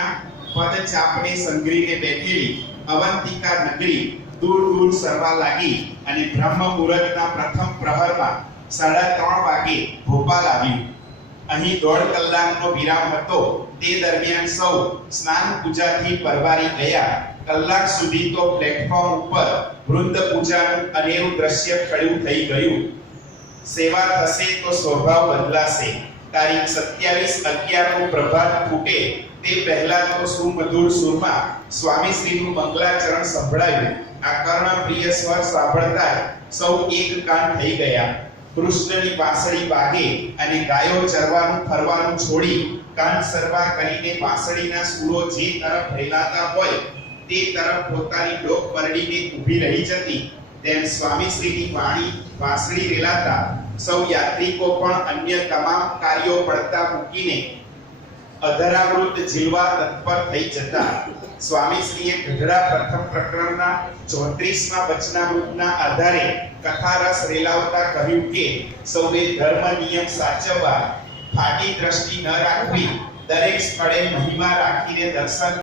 પાણીના પદ ચાપડે સંગ્રીને બેઠેલી અવંતિકા નગરી દૂર દૂર સરવા લાગી અને બ્રહ્મ મુહૂર્તના પ્રથમ પ્રહરમાં 3:30 વાગે ભોપાલ આવ્યું. અહીં 1.5 કલાકનો વિરામ હતો. તે દરમિયાન સૌ સ્નાન પૂજાથી પરવારી ગયા. કલાક સુધી તો પ્લેટફોર્મ ઉપર વૃંદ પૂજાનું અનેરું દ્રશ્ય ખડું થઈ ગયું. સેવા થશે તો સ્વભાવ બદલાશે. તારીખ 27/11 નું પ્રભાત ફૂટે તે પહેલા તો સુમધુર સુરમાં સ્વામી શ્રીનું મંગલાચરણ સંભળાયું. આ કર્ણપ્રિય સ્વર સાંભળતા સૌ એક કાન થઈ ગયા. કૃષ્ણની વાંસળી વાગે અને ગાયો ચરવાનું ફરવાનું છોડી કાન સરવા કરીને વાંસળીના સૂરો જે તરફ રેલાતા હોય તે તરફ પોતાની ડોક પરડીને ઊભી રહી જતી. તેમ સ્વામી શ્રીની વાણી વાંસળી રેલાતા સૌ યાત્રિકો પણ અન્ય તમામ કાર્યો પડતા મૂકીને અધરામૃત જીલવા તત્પર થઈ જતા. સ્વામી શ્રીએ ગઢડા પ્રથમ પ્રકરણના 34મા વચનામૃતના આધારે કથા રસ રેલાવતા કહ્યું કે સૌએ ધર્મ નિયમ સાચવવા, ફાટી દ્રષ્ટિ ન રાખવી, દરેક સ્થળે મહિમા રાખીને દર્શન